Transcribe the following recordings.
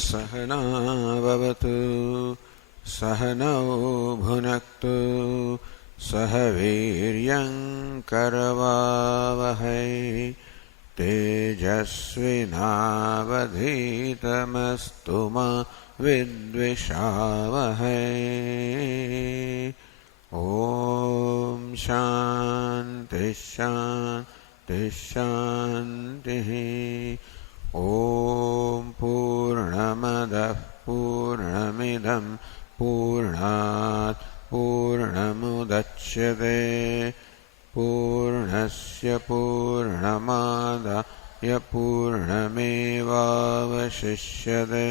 सहना भवतु सहनौ भुनक्तु सह वीर्यं करवावहै तेजस्विनावधीतमस्तु मा विद्विषावहै। ओम शांति शांति शांति। ओम पूर्णमदः पूर्णमिदं पूर्णात् पूर्णमुदच्यते पूर्णस्य पूर्णमादाय पूर्णमेवावशिष्यते।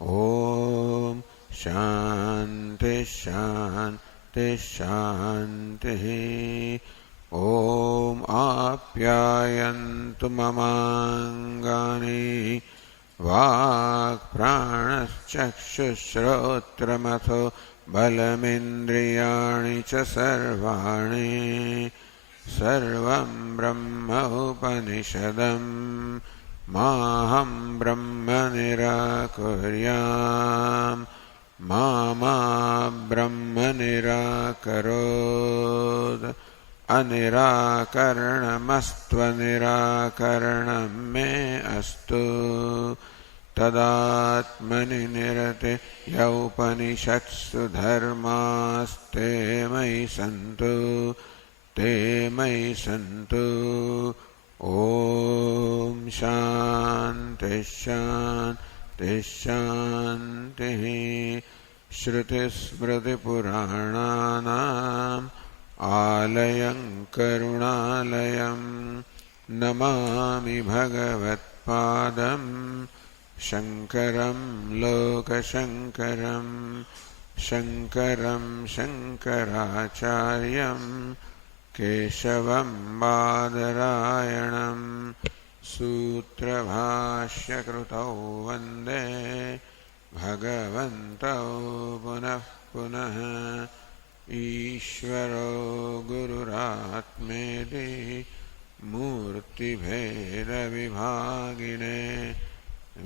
ओम शांति शांति शांति। ओम आप्यायन्तु ममाङ्गानि वाक्प्राणश्चक्षुश्रोत्रमथो बलमिन्द्रियाणि च सर्वाणि सर्वं ब्रह्म उपनिषदम् माहं ब्रह्म निराकुर्याम् मा ब्रह्म निराकरोत् अनिराकरणमस्त्वनिराकरणं मे अस्तु तदात्मनि निरते यौपनिषत्सु धर्मास्ते मयि सन्तु ते मयि सन्तु। ओम शांति शांति शांति। श्रुतिस्मृतिपुराणानाम् आलयं करुणालयं नमामि भगवत्पादं शङ्करं लोकशङ्करं शङ्करं शङ्कराचार्यं केशवं बादरायणं सूत्रभाष्यकृतौ वन्दे भगवन्तौ पुनः पुनः। ईश्वरो गुरुरात्मेति मूर्तिभेदविभागिने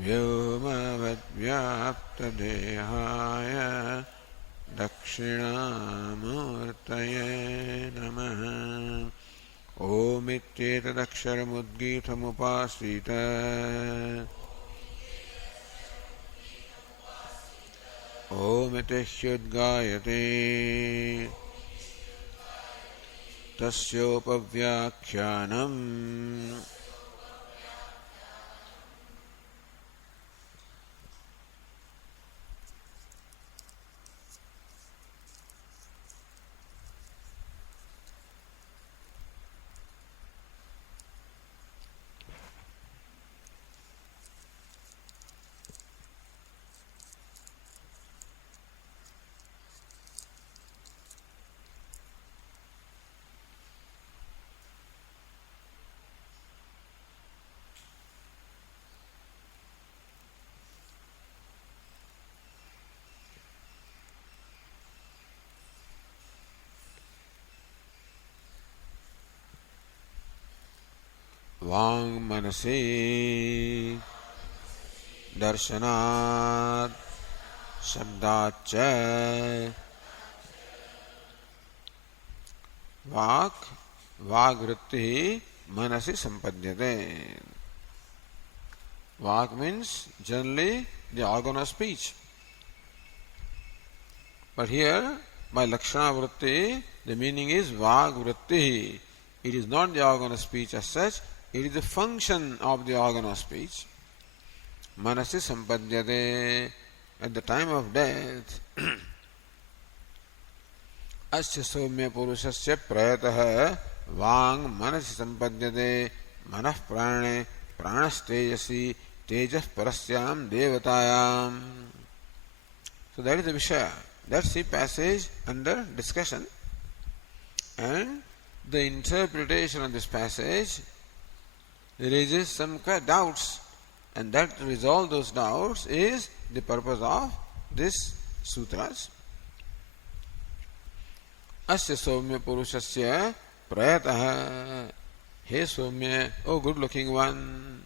व्योमवद्व्याप्तदेहाय दक्षिणामूर्तये नमः। ओमित्येतदक्षरमुद्गीतमुपासीत ओमिति ह्युद्गायते तस्योपव्याख्यानम् वांग मनसी दर्शनात् शब्दाच्च वाक् वाग्वृत्ति मनसी संपद्यते। Vak means generally the organ of speech. But here, by Lakshana Vritti, the meaning is Vag Vritti. It is not the organ of speech as such, it is the function of the organ of speech. Manasi Sampadyate, at the time of death, Asya Soumya Purushasya Prayatah Vang Manasi Sampadyate Manah Prane Pranas Tejasi Tejas Parasyam Devatayam. So that is the Vishaya. That's the passage under discussion. And the interpretation of this passage raises some doubts, and that to resolve those doubts is the purpose of this sutras. Asya Soumya Purushasya Prayatah. Hey Soumya, oh good looking one.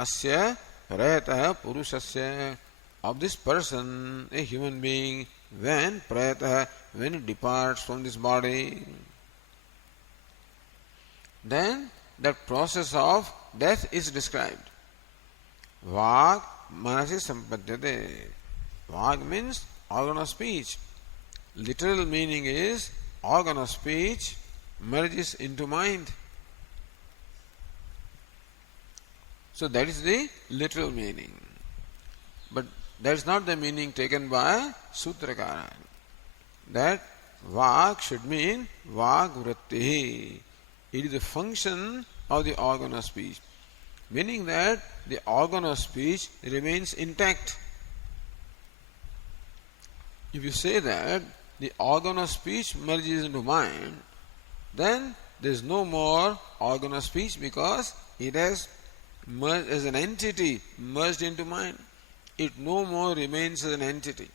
Asya prayatah purushasya, of this person, a human being, when prayatah, when it departs from this body, then that process of death is described. Vag manasi sampadyate. Vag means organ of speech. Literal meaning is organ of speech merges into mind. So that is the literal meaning. But that is not the meaning taken by Sutrakara. That Vag should mean Vag Vrittihi. It is the function of the organ of speech. Meaning that the organ of speech remains intact. If you say that the organ of speech merges into mind, then there is no more organ of speech because it has merged as an entity, merged into mind. It no more remains as an entity.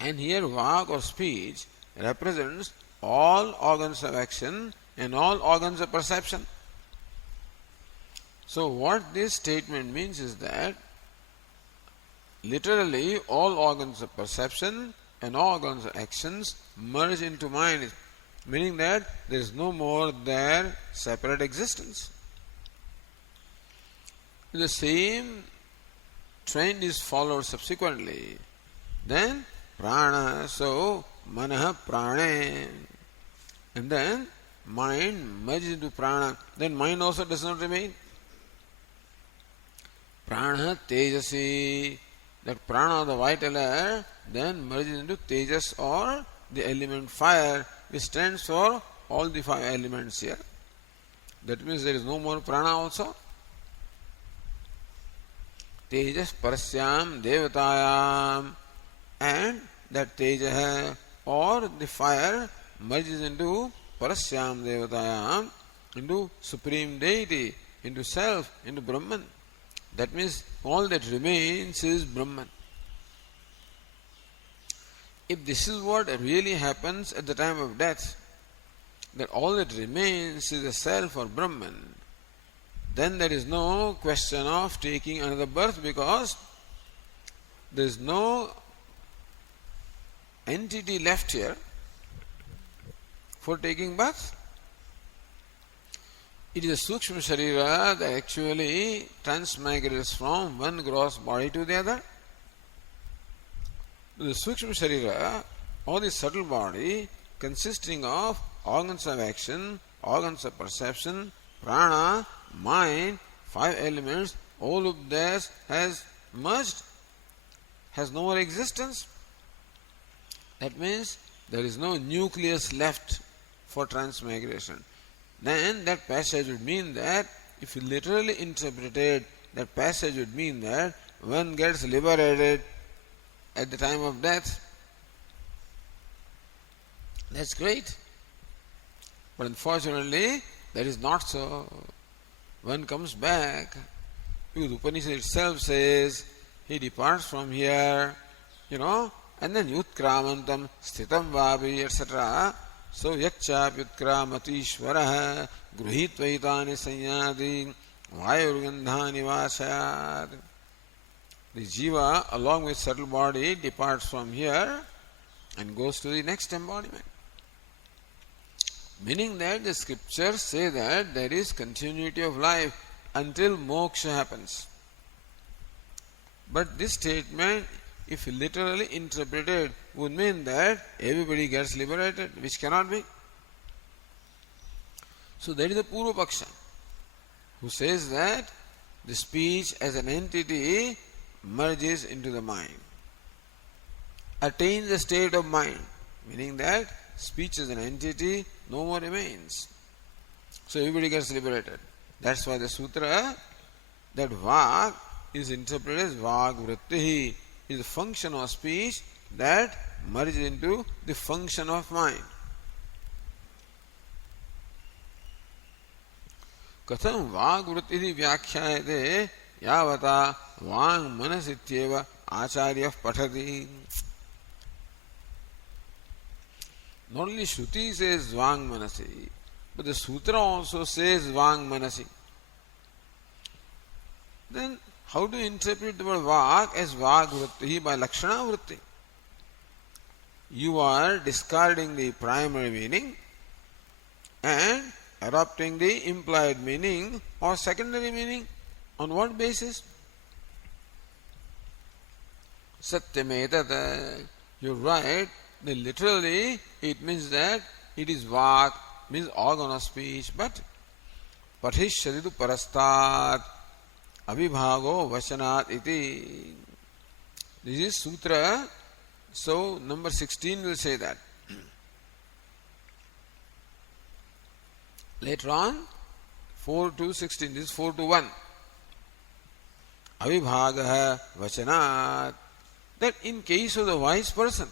And here Vag or speech represents all organs of action and all organs of perception. So what this statement means is that literally all organs of perception and all organs of actions merge into mind, meaning that there is no more their separate existence. The same trend is followed subsequently. Then prana, so manah prane, and then mind merges into prana. Then mind also does not remain. Prana tejasi, that prana, the vital air, then merges into tejas or the element fire, which stands for all the 5 elements here. That means there is no more prana also. Tejas parasyam devatayam, and that teja or the fire merges into parasyam devatayam, into supreme deity, into self, into Brahman. That means all that remains is Brahman. If this is what really happens at the time of death, that all that remains is the self or Brahman, then there is no question of taking another birth because there is no entity left here for taking birth. It is a Sukshma Sharira that actually transmigrates from one gross body to the other. The Sukshma Sharira, or the subtle body, consisting of organs of action, organs of perception, prana, mind, 5 elements, all of this has merged, has no more existence. That means there is no nucleus left for transmigration. Then that passage would mean that, if you literally interpreted, that passage would mean that one gets liberated at the time of death. That's great. But unfortunately, that is not so. One comes back, because Upanishad itself says, he departs from here, and then yutkramantam sthitam vabi, etc. So yachchap yutkramatishvaraha gruhitvaitani sanyadi vayurgandhani vasayad. The jiva, along with subtle body, departs from here and goes to the next embodiment. Meaning that the scriptures say that there is continuity of life until moksha happens. But this statement, if literally interpreted, would mean that everybody gets liberated, which cannot be. So that is the Purva Paksha, who says that the speech as an entity merges into the mind, attains the state of mind, meaning that speech as an entity no more remains. So everybody gets liberated. That's why the sutra, that Vag is interpreted as Vag Vrittihi, is a function of speech that merges into the function of mind. Katham Vag Vrittihi vyakhyayate yavata Vang manasityeva acharya pathati. Not only Shruti says Vang Manasi, but the Sutra also says Vang Manasi. Then how to interpret the word vak as vak vritti by lakshana vritti? You are discarding the primary meaning and adopting the implied meaning or secondary meaning. On what basis? Satyam you're right. Then literally it means that it is vak, means organ of speech, but patisharitu parastat avibhago vasanat iti. This is sutra. So number 16 will say that. Later on, 4 to 16, this is 4 to 1. Avibhagaha vachanat. That in case of the wise person,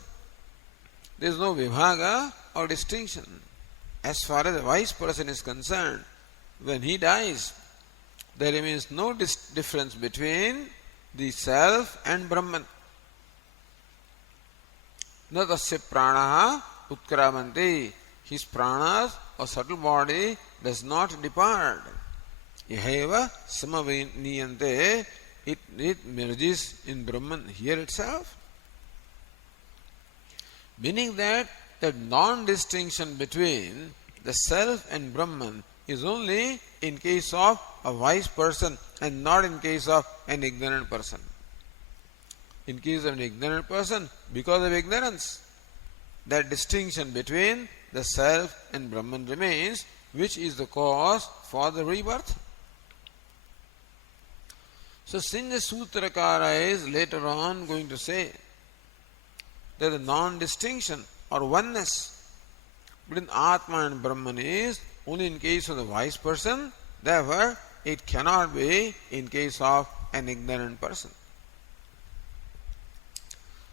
there is no vibhaga or distinction. As far as the wise person is concerned, when he dies, there remains no difference between the self and Brahman. Na tasya pranaha utkramanti. His pranas or subtle body does not depart. Yaheva samaviniyante. It merges in Brahman here itself. Meaning that non-distinction between the self and Brahman is only in case of a wise person and not in case of an ignorant person. In case of an ignorant person, because of ignorance, that distinction between the self and Brahman remains, which is the cause for the rebirth. So since the Sutrakara is later on going to say that the non-distinction or oneness between Atma and Brahman is only in case of the wise person, therefore it cannot be in case of an ignorant person.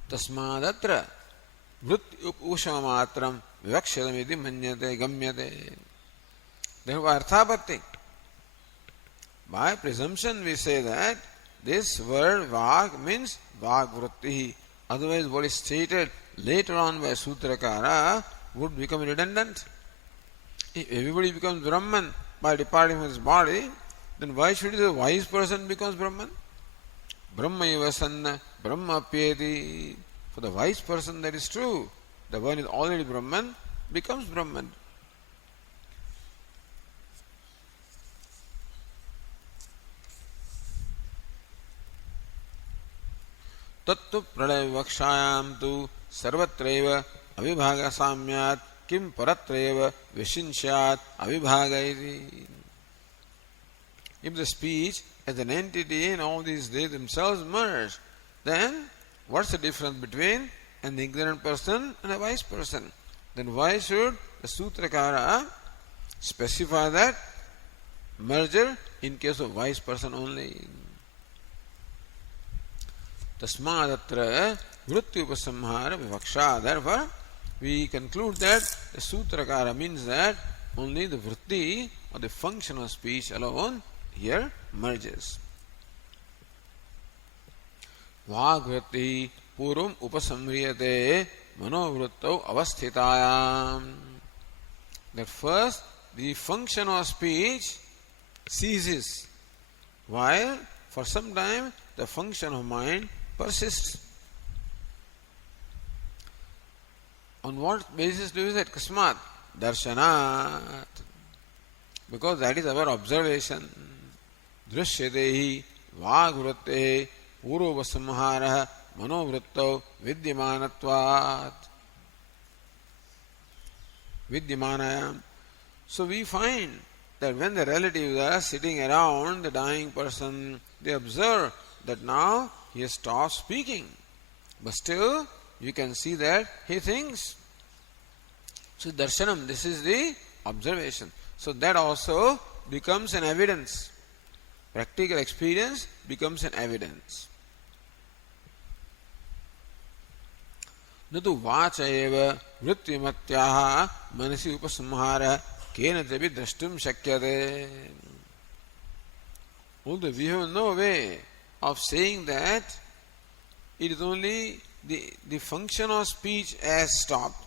Tasmadatra vritti upushamatram vivakshadamiti manyate gamyate. Therefore arthapatti. By presumption we say that this word vak means vak vritti. Otherwise what is stated later on by Sutrakara would become redundant. If everybody becomes Brahman by departing from his body, then why should the wise person becomes Brahman? Brahma sanna Brahma apyeti. For the wise person that is true. The one is already Brahman becomes Brahman. Tattva pralaya vivakshayam tu sarvatreva avibhaga samyat kim paratreva vishinshyat avibhaga iti. If the speech as an entity and all these they themselves merge, then what's the difference between an ignorant person and a wise person? Then why should the Sutrakara specify that merger in case of wise person only? Tasmadatra vritti upasamhara vivaksha. Therefore, we conclude that the Sutrakara means that only the vritti or the function of speech alone here merges. Vagvritti purum upasamriyate manovrittau avasthitayam. That first the function of speech ceases, while for some time the function of mind persists. On what basis do you say? Kasmat darshanat. Because that is our observation. Drishyatehi vagvrittehi purvasamhara manovrittau vidyamanatvat. Vidyamanayam. So we find that when the relatives are sitting around the dying person, they observe that now he has stopped speaking. But still, you can see that he thinks. So darshanam, this is the observation. So that also becomes an evidence. Practical experience becomes an evidence. Natu vacha eva vrittimatyaha manasi upasamhara kenachapi drashtum shakyate. Although we have no way of saying that it is only the function of speech has stopped.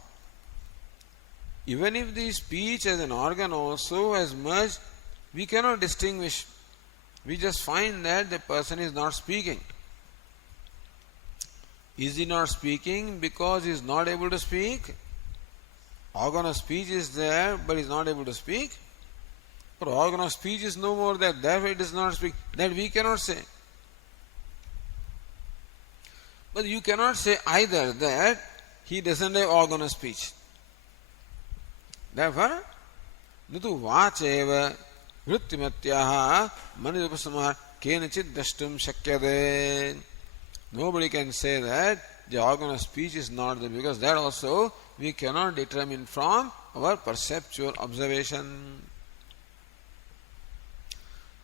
Even if the speech as an organ also has merged, we cannot distinguish we just find that the person is not speaking. Is he not speaking because he is not able to speak? Organ of speech is there, but he is not able to speak? Or organ of speech is no more there, therefore it does not speak? That we cannot say. But you cannot say either that he doesn't have organ of speech. Therefore, nutu vacheva vrittimatyaha manidupasamaha kenachit drashtum shakyade. Nobody can say that the organ of speech is not there, because that also we cannot determine from our perceptual observation.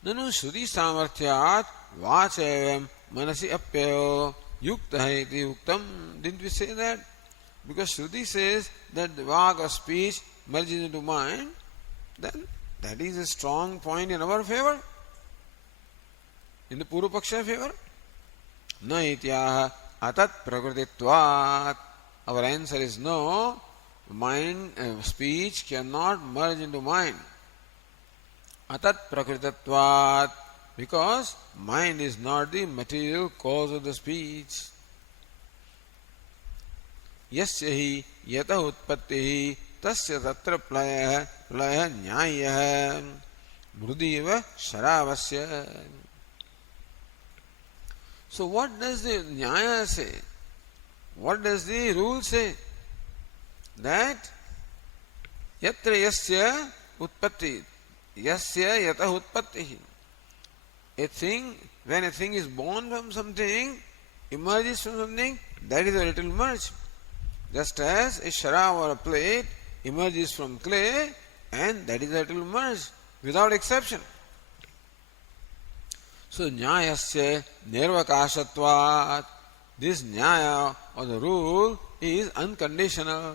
Nanu shruti samarthyat vachavam manasi apyayo yukta iti uktam. Didn't we say that? Because Shruti says that the vag of speech merges into mind, then that is a strong point in our favor, in the Purvapaksha favor. Na ityaha atat prakrititvat. Our answer is no. Mind, speech cannot merge into mind. Atat prakrititvat, because mind is not the material cause of the speech. Yasya hi yata utpattihi tasya tatra playah nyayah mrudiva sharavasya. So what does the nyaya say? What does the rule say? That yatra yasya utpatti, yasya yata utpattihi. A thing, when a thing is born from something, emerges from something, that is where it will emerge. Just as a sharav or a plate emerges from clay, and that is where it will emerge, without exception. So, nyayasya nirvakashatvat. This nyaya or the rule is unconditional.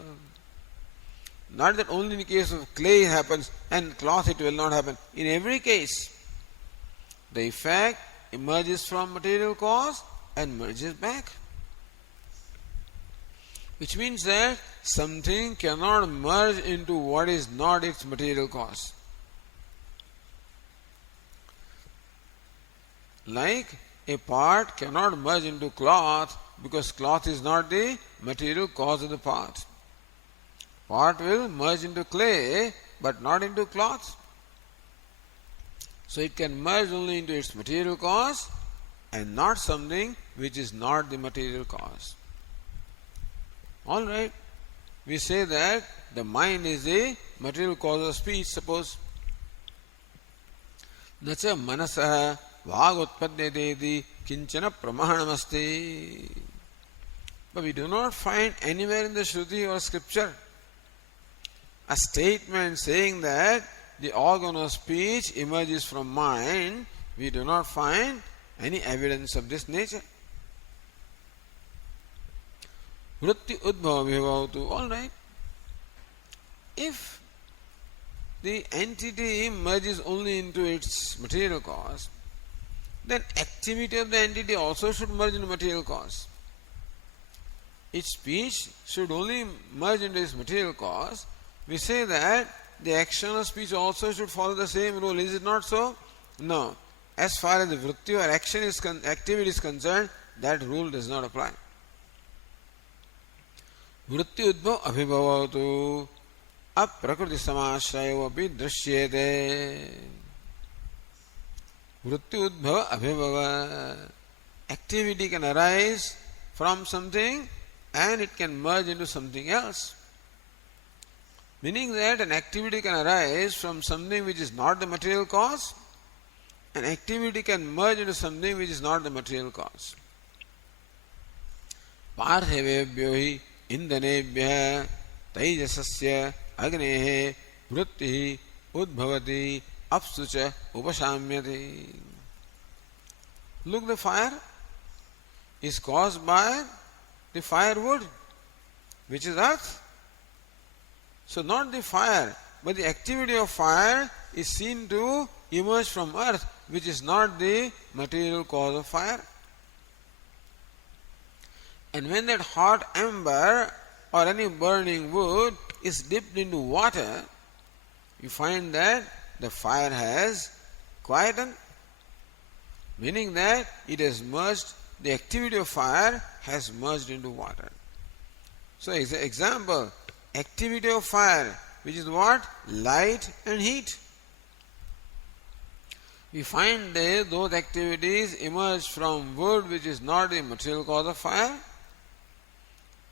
Not that only in the case of clay it happens and cloth it will not happen. In every case, the effect emerges from material cause and merges back. Which means that something cannot merge into what is not its material cause. Like a part cannot merge into cloth because cloth is not the material cause of the part. Part will merge into clay but not into cloth. So it can merge only into its material cause and not something which is not the material cause. Alright, we say that the mind is the material cause of speech, suppose. Nacha manasaha vagutpadyateti kinchana pramahanamasti. But we do not find anywhere in the Shruti or scripture a statement saying that the organ of speech emerges from mind. We do not find any evidence of this nature. Vritti udbhava vibhavatu. Alright. If the entity merges only into its material cause, then activity of the entity also should merge into material cause. Its speech should only merge into its material cause. We say that the action of speech also should follow the same rule. Is it not so? No. As far as the vritti or action is activity is concerned, that rule does not apply. Vritti udbhav abhibhavatu aprakriti samashraya api drishyate. Vritti udbhava abhibhava. Activity can arise from something and it can merge into something else. Meaning that an activity can arise from something which is not the material cause, an activity can merge into something which is not the material cause. Parthavebhyo hi indanebhya taijasasya agnehe vritti udbhavati apsucha upashamyati. Look, the fire is caused by the firewood, which is earth. So not the fire, but the activity of fire is seen to emerge from earth, which is not the material cause of fire. And when that hot ember or any burning wood is dipped into water, you find that the fire has quietened. meaning that it has merged, the activity of fire has merged into water. So example, activity of fire, which is what? Light and heat. We find that those activities emerge from wood, which is not the material cause of fire,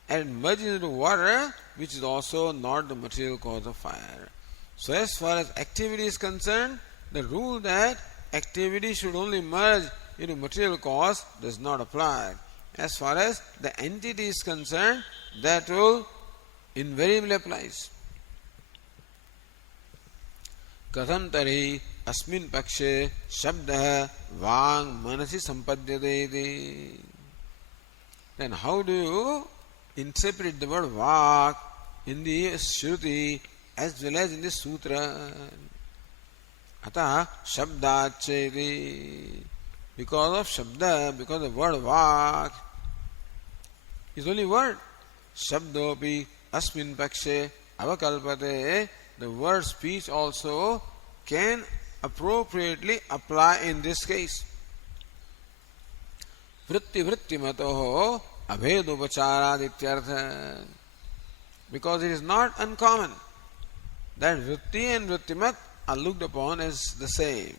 and merge into water, which is also not the material cause of fire. So as far as activity is concerned, the rule that activity should only merge into material cause does not apply. As far as the entity is concerned, that rule invariably applies. कथं तर्हि अस्मिन् पक्षे शब्दः वाङ् मनसि सम्पद्यते इति. Then how do you interpret the word vak in the Shruti as well as in the Sutra? Atah shabdacheti. Because of shabda, because the word vak is only word. Shabdopi asmin pakshe avakalpate. The word speech also can appropriately apply in this case. Vritti vritti matoho abhedupacharad ityartha. Because it is not uncommon that vritti and vrittimat are looked upon as the same.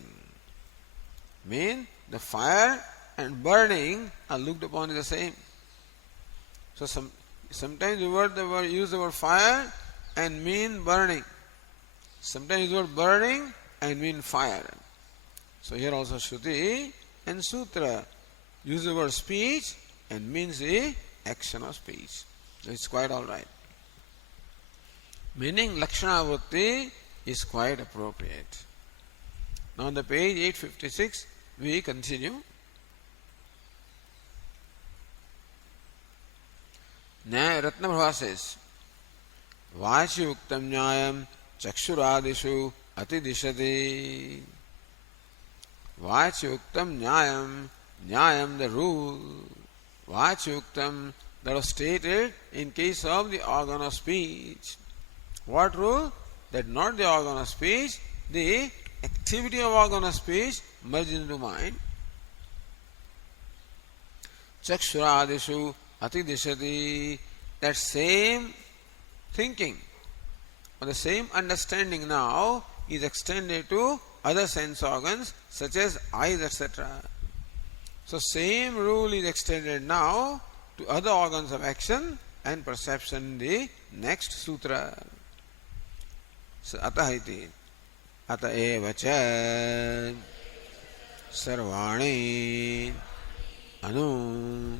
Mean the fire and burning are looked upon as the same. So sometimes use the word fire and mean burning. Sometimes use the word burning and mean fire. So here also Shruti and Sutra use the word speech and means the action of speech. So it's quite alright. Meaning Lakshana Vritti is quite appropriate. Now on the page 856 we continue. Nyaya Ratnabhava says, Vachi Uktam Nyayam Chakshuradishu Atidishati. Vachi Uktam Nyayam, Nyayam the rule. Vachi Uktam that was stated in case of the organ of speech. What rule? That not the organ of speech, the activity of organ of speech merged into mind. Chakshuradishu atidishati. That same thinking or the same understanding now is extended to other sense organs such as eyes, etc. So same rule is extended now to other organs of action and perception in the next sutra. So atah iti ata eva cha sarvani anu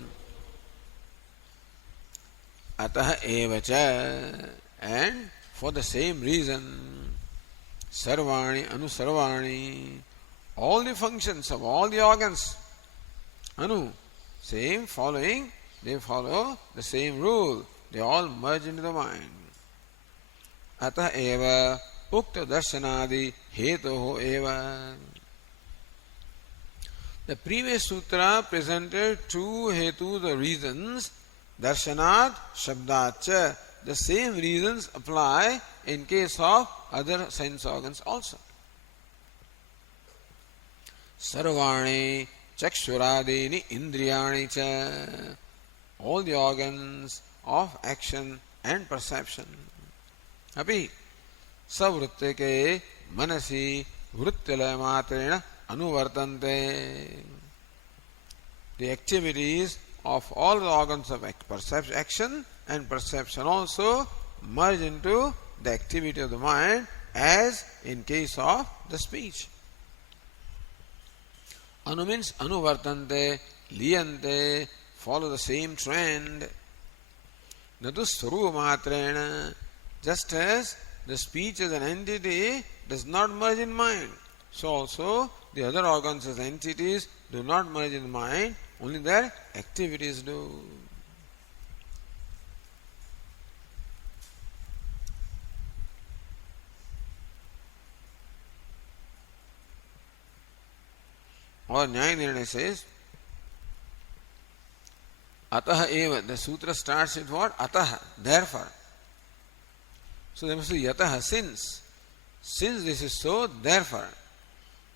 atah eva cha, and for the same reason sarvani anu sarvani, all the functions of all the organs anu, same following, they follow the same rule, they all merge into the mind. Atah eva ukta darshanadi hetoho eva. The previous sutra presented two hetus, the reasons, darshanad, shabdacha. The same reasons apply in case of other sense organs also. Sarvani chakshuradini indriyani cha. All the organs of action and perception. Api savruttike manasi vruttila matrena anuvartante. The activities of all the organs of action and perception also merge into the activity of the mind as in case of the speech. Anu means anuvartante, liyante, follow the same trend. Natu swarupa matrena. Just as the speech as an entity does not merge in mind, so also the other organs as entities do not merge in mind, only their activities do. Or Nyaya Nirnaya says, Ataha eva. The sutra starts with what? Ataha, therefore. So there must be yataha, since. Since this is so, therefore.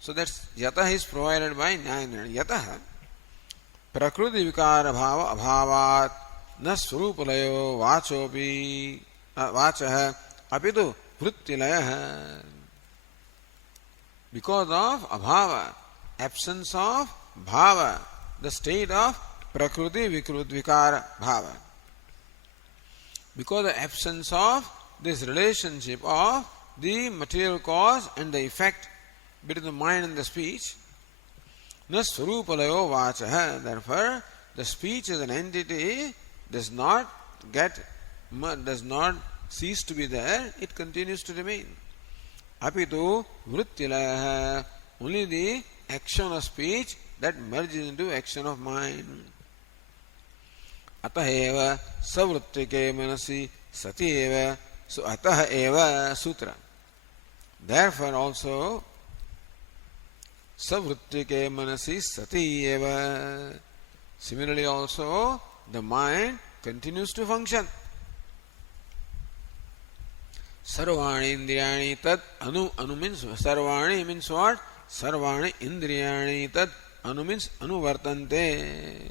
So that's yatah is provided by Nyaya. Yatah prakriti vikara bhava abhavat na swarupalayo vachopi vachah apitu vrittilayah. Because of abhava, absence of bhava, the state of prakriti vikara bhava. Because of the absence of this relationship of the material cause and the effect between the mind and the speech, na swarupalayo vachaha. Therefore, the speech as an entity does not cease to be there, it continues to remain. Apitu vrittilaya, only the action of speech that merges into action of mind. Atah eva savrittike manasi sati eva. So atah eva sutra. Therefore also savrittike manasi sati eva. Similarly also the mind continues to function. Sarvani indriyani tat anu means sarvani means what? Sarvani indriyani tat anu means anuvartante.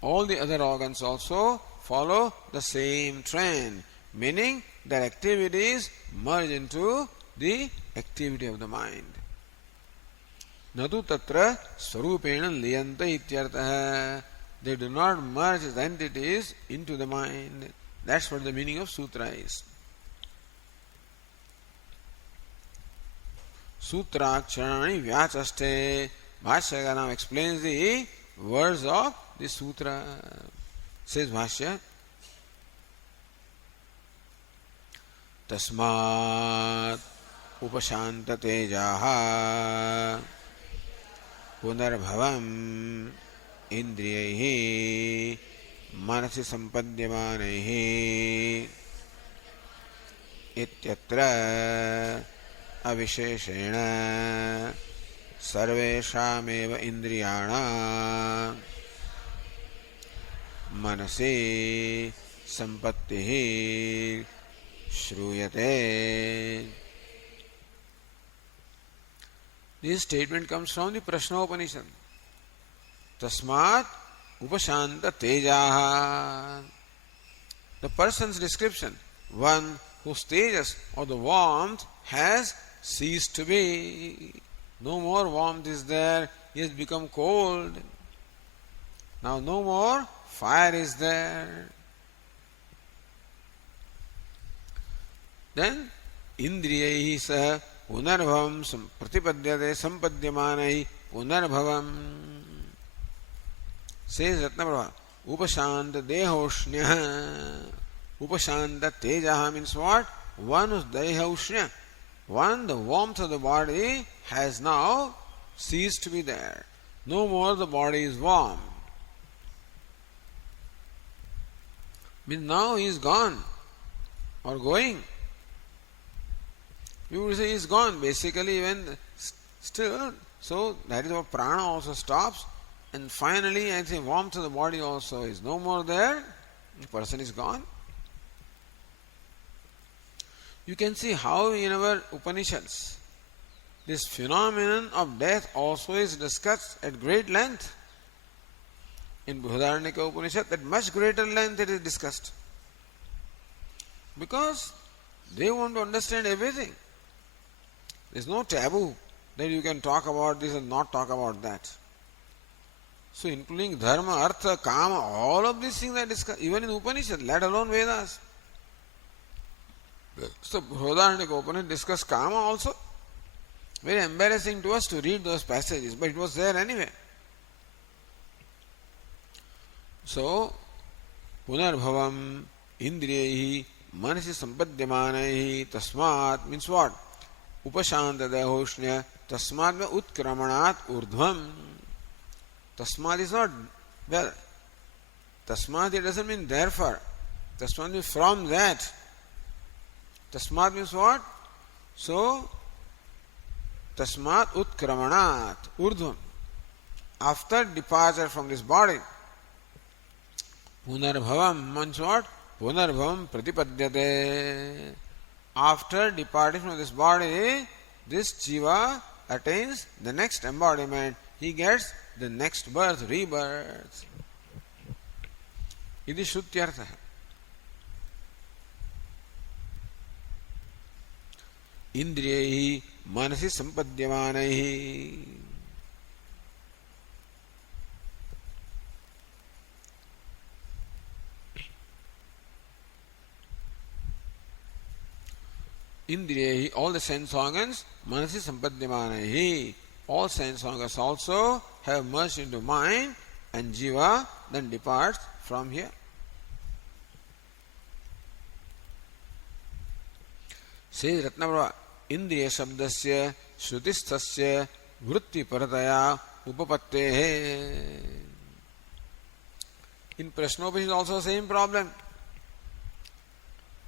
All the other organs also follow the same trend, meaning their activities merge into the activity of the mind. Natu tatra swarupena liyanta ityartah. They do not merge as entities into the mind. That's what the meaning of sutra is. Sutrakshani vyachaste. Bhashya now explains the words of the sutra. Says Bhashya, Tasmat upashanta tejaha punarbhavam indriyahi manasi sampadyamanaihi ityatra avisheshena sarveshameva indriyana manasi sampattihi shruyate. This statement comes from the Prashna Upanishad. Tasmat upashanta tejaha. The person's description, one whose tejas or the warmth has ceased to be. No more warmth is there, he has become cold. Now no more fire is there. Then indriyaihi sah punarbhavam pratipadyate sampadyamanai punarbhavam. Says Ratnaprabha, upashanta dehoshnya. Upashanta tejaha means what? One whose dehoshnya, one, the warmth of the body has now ceased to be there. No more the body is warm. Means now he is gone or going. You would say he is gone. Basically, when still, so that is what prana also stops, and finally, I think warmth of the body also is no more there. The person is gone. You can see how in our Upanishads this phenomenon of death also is discussed at great length. In Brihadaranyaka Upanishad, at much greater length it is discussed. Because they want to understand everything. There is no taboo that you can talk about this and not talk about that. So including dharma, artha, kama, all of these things are discussed, even in Upanishad, let alone Vedas. So Brihadaranyaka Upanishad discuss kama also. Very embarrassing to us to read those passages, but it was there anyway. So, punarbhavam indriyahi manasi sampadyamanaihi tasmat means what? Upashanta dehoshnya tasmat me utkramanat urdhvam. Tasmat is not well. Tasmat it doesn't mean therefore. Tasmat means from that. Tasmat means what? So, tasmat utkramanat urdhvam. After departure from this body. Punarbhavam means what? Punarbhavam pratipadyate. After departing from this body, this jiva attains the next embodiment, he gets the next birth, rebirth. Iti Shrutyartha. Indriyaihi manasi sampadyamanahi. Indriyahi, all the sense organs, manasi sampadyamanahi. All sense organs also have merged into mind, and jiva then departs from here. Says Ratnaprabha, Indriya Shabdasya Shrutisthasya Vritti Parataya Upapattehe. In Prashnopanishad also same problem.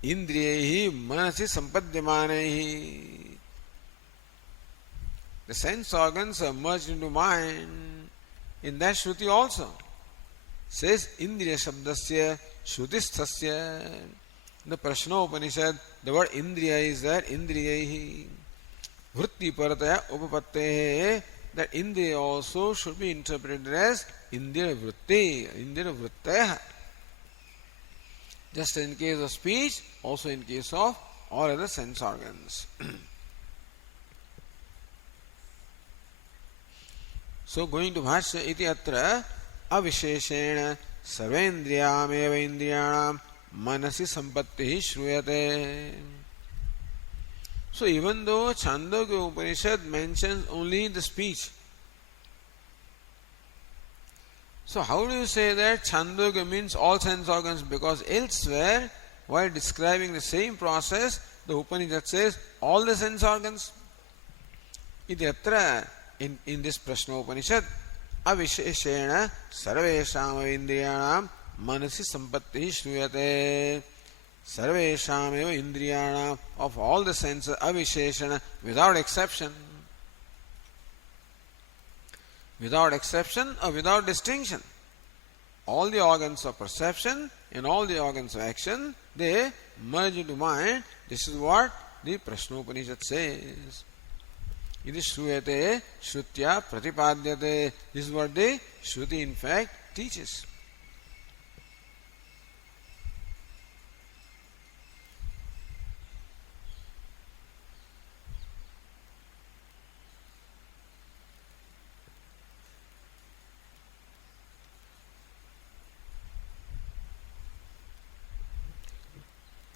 Indriyehi manasi sampadyamanehi. The sense organs are merged into mind. In that Shruti also says Indriya Shabdasya Shrutisthasya. In the Prashnopanishad, the word Indriya is there, Indriyehi. Vritti Parataya Upapattehe. That Indriya also should be interpreted as Indriya Vritti, Indriya Vrittaya. Just in case of speech, also in case of all other sense organs. So going to Bhashya, iti atra avisheshena sarvendriyameva indriyanam manasi sampattihi shruyate. So even though Chhandogya Upanishad mentions only the speech, so how do you say that Chhandogya means all sense organs? Because elsewhere, while describing the same process, the Upanishad says all the sense organs. Iti atra, in this Prashna Upanishad, avisheshena sarvesham indriyanam manasi sampatti shruyate. Sarvesham indriyanam, of all the senses, avisheshena, without exception. Without exception or without distinction. All the organs of perception and all the organs of action, they merge into mind. This is what the Prashnopanishad says. Iti shruyate shrutya pratipadyate. This is what the Shruti in fact teaches.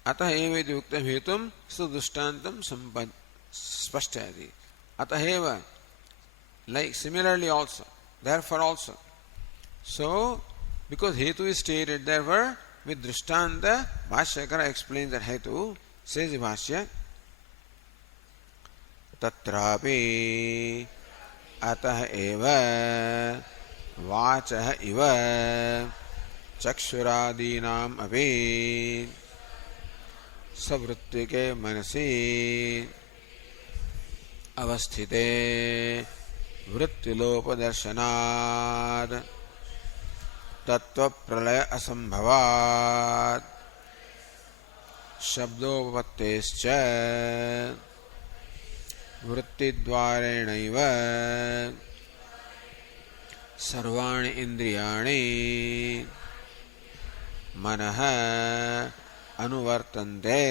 अतः एव इति उक्तं हेतुं सुदृष्टान्तं स्पष्टयति. अतः एव, like similarly also, therefore also. So, because hetu is stated, therefore, with drishtanta, Bhashyakara explains that hetu, says the Bhashya, tatrapi atah eva vachah iva chakshuradinam api savrittike manasi अवस्थिते वृत्तिलोपदर्शनात् तत्वप्रलय असंभवात् शब्दोपपत्तेश्च वृत्तिद्वारेणैव सर्वाणि इन्द्रियाणि मनः अनुवर्तन्ते.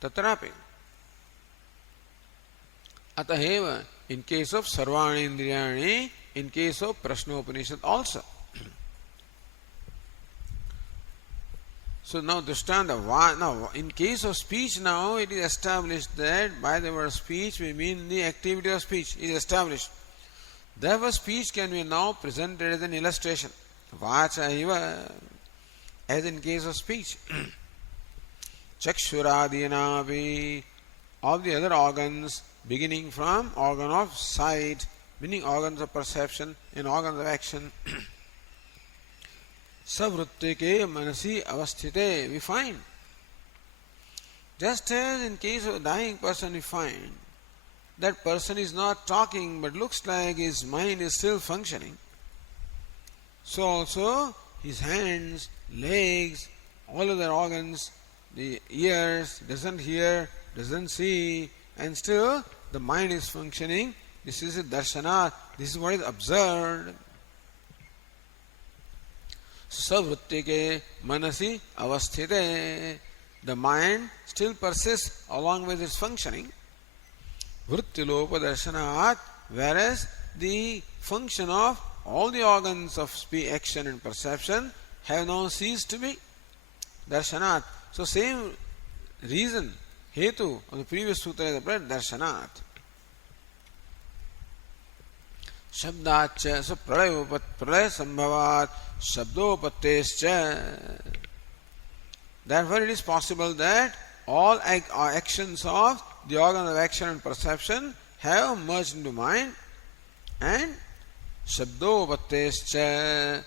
Tatrapi. Ataheva, in case of Sarvani Indriyani, in case of Prashnopanishad also. So now Drishtanta, now in case of speech now it is established that by the word speech we mean the activity of speech is established. Therefore speech can be now presented as an illustration. Vacha iva, as in case of speech. Chakshuradinavi, of the other organs, beginning from organ of sight, meaning organs of perception and organs of action. Savruttike manasi avasthite, we find. Just as in case of a dying person we find, that person is not talking but looks like his mind is still functioning. So also his hands, legs, all other organs, the ears, doesn't hear, doesn't see, and still the mind is functioning. This is a darshana. This is what is observed. Savruttike manasi avasthite. The mind still persists along with its functioning. Vrittilopa darshanat, whereas the function of all the organs of speech, action and perception have now ceased to be. Darshanat. So same reason, hetu of the previous sutra is applied, darshanat. Shabdacha, so pralaya sambhavat, shabdopattescha. Therefore it is possible that all actions of the organ of action and perception have merged into mind, and shabdopattescha,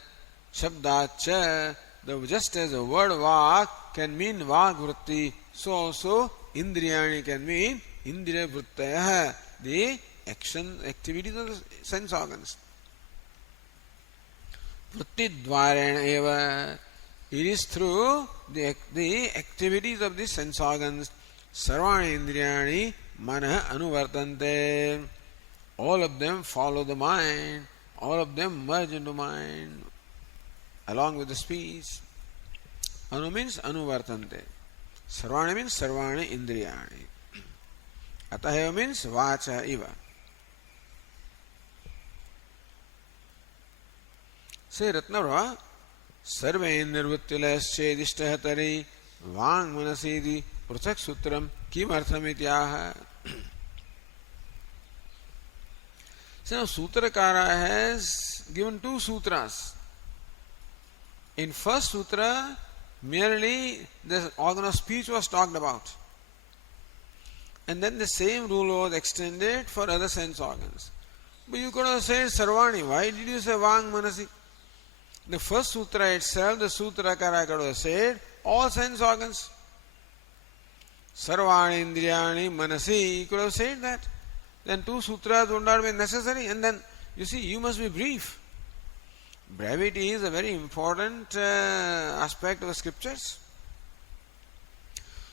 shabdacha, just as the word vak can mean vak vritti, so also indriyani can mean indriya vrittaya, the action, activities of the sense organs. Vritti dvarena eva, it is through the activities of the sense organs, sarvani indriyani manah anuvartante, all of them follow the mind, all of them merge into mind along with the speech. Anu means anuvartante. Sarvani means sarvani indriyani. Ataheva means vacha iva. Say Ratnavra, sarve nirvuttilaschedishtah tari vang manasidi pruthak sutram kimartham ityaha. So now Sutrakara has given two sutras. In first sutra, merely the organ of speech was talked about. And then the same rule was extended for other sense organs. But you could have said Sarvani. Why did you say Vang Manasi? The first sutra itself, the Sutrakara could have said all sense organs. Sarvani Indriyani Manasi, he could have said that. Then two sutras would not be necessary. And then, you see, you must be brief. Brevity is a very important aspect of the scriptures.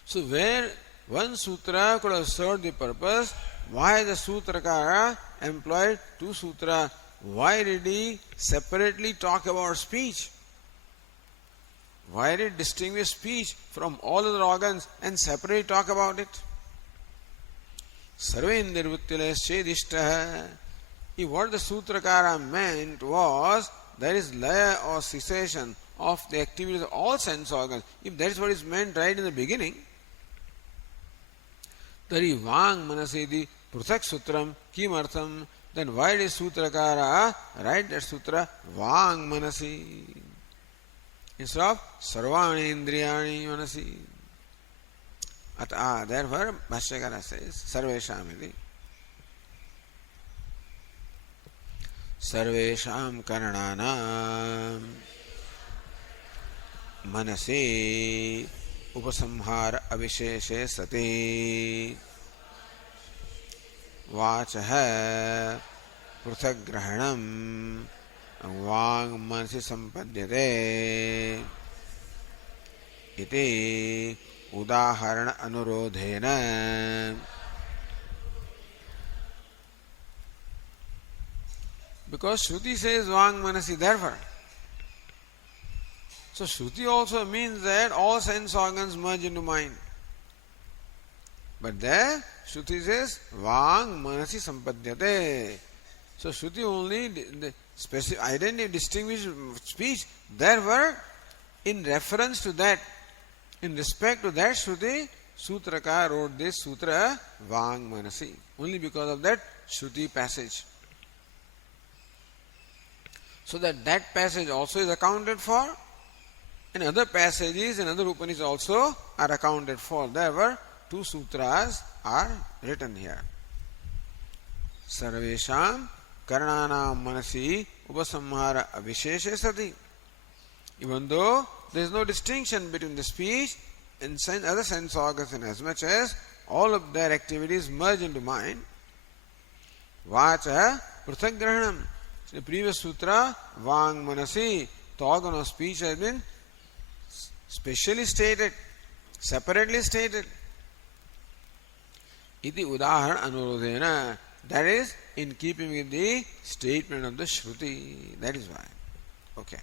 So where one sutra could have served the purpose, why the Sutrakara employed two sutra? Why did he separately talk about speech? Why did he distinguish speech from all other organs and separately talk about it? Sarvendirvuttilaschedishtah. What the Sutrakara meant was there is laya or cessation of the activities of all sense organs. If that is what is meant right in the beginning, tari vang manasidi pruthak sutram kimartham, then why did Sutrakara write that sutra vang manasi instead of sarvani indriyani manasi? Therefore Bhashyakara says sarveshamidi sarvesham karananam manasi upasamhara avisheshe sati vachaha pruthaggrahanam vang manasi sampadyate iti udaharana anurodhena. Because Shruti says Vang Manasi, therefore. So Shruti also means that all sense organs merge into mind. But there, Shruti says Vang Manasi Sampadyate. So Shruti only distinguishes speech. Therefore, in reference to that, in respect to that Shruti, Sutrakara wrote this sutra Vang Manasi. Only because of that Shruti passage. So that passage also is accounted for, and other passages and other Upanishads also are accounted for. Therefore, two sutras are written here. Sarvesham karananam manasi upasamhara avisheshe sati. Even though there is no distinction between the speech and other sense organs, in as much as all of their activities merge into mind. Vacha pruthagrahanam. The previous sutra, Vang Manasi, the organ of speech has been specially stated, separately stated. iti udahana anurodhena. That is in keeping with the statement of the Shruti. That is why. Okay.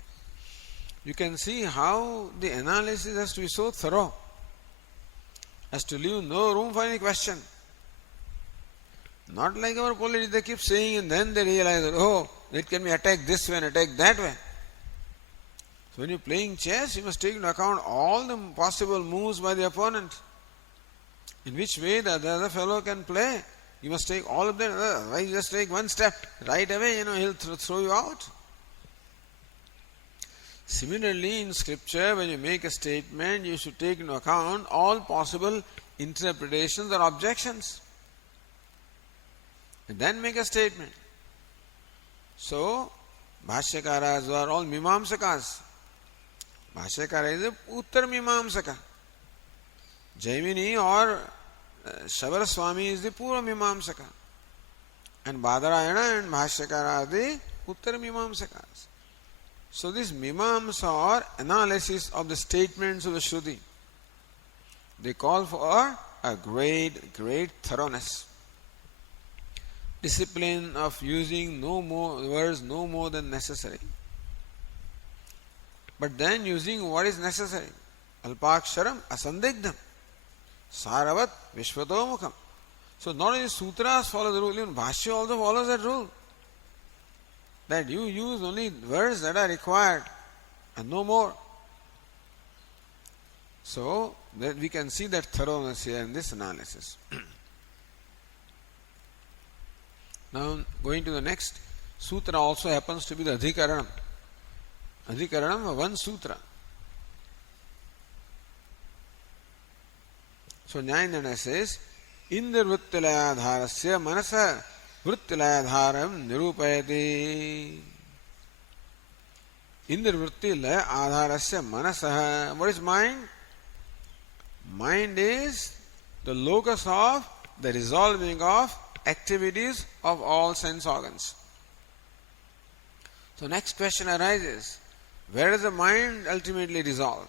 You can see how the analysis has to be so thorough as to leave no room for any question. Not like our politics, they keep saying and then they realize that, oh, it can be attacked this way and attacked that way. So when you're playing chess, you must take into account all the possible moves by the opponent. In which way the other fellow can play. You must take all of them. Otherwise, you just take one step right away, he'll throw you out. Similarly, in scripture, when you make a statement, you should take into account all possible interpretations or objections. And then make a statement. So, Bhashyakaras are all Mimamsakas. Bhashyakara is a Uttar Mimamsaka. Jaimini or Shabaraswami is the Pura Mimamsaka. And Badarayana and Bhashyakara are the Uttar Mimamsakas. So this Mimamsa or analysis of the statements of the Shruti, they call for a great thoroughness. Discipline of using words no more than necessary. But then using what is necessary. Alpaksharam asandigdham. Saravat vishvatomukham. So not only sutras follow the rule, even Bhashya also follows that rule. That you use only words that are required and no more. So that we can see that thoroughness here in this analysis. Now going to the next sutra also happens to be the Adhikaranam. Adhikaranam of one sutra. So Nyayandana says, Indra Vrittilayadharasya manasa Vrittilayadharam nirupayati. Indra Vrittilayadharasya manasa. What is mind? Mind is the locus of the resolving of activities of all sense organs. So next question arises, where does the mind ultimately resolve?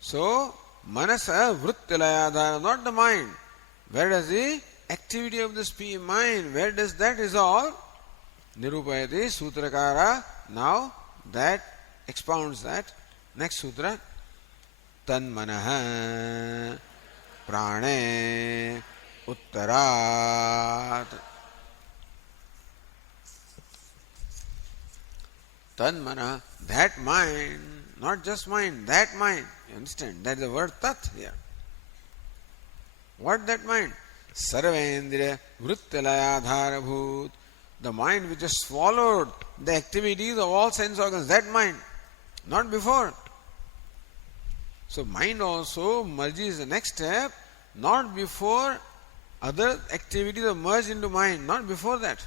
So, manasa vrittilayadhara, not the mind. Where does the activity of the mind, where does that resolve? Nirupayati Sutrakara, now that expounds that. Next sutra, Tanmanaha Prane Uttarat. Tanmana, that mind, not just mind, that mind. You understand? That is the word tat here. What that mind? Sarvendriya Vrittilayadhara Bhut. The mind which has swallowed the activities of all sense organs, that mind, not before. So mind also merges the next step, not before other activities are merged into mind, not before that.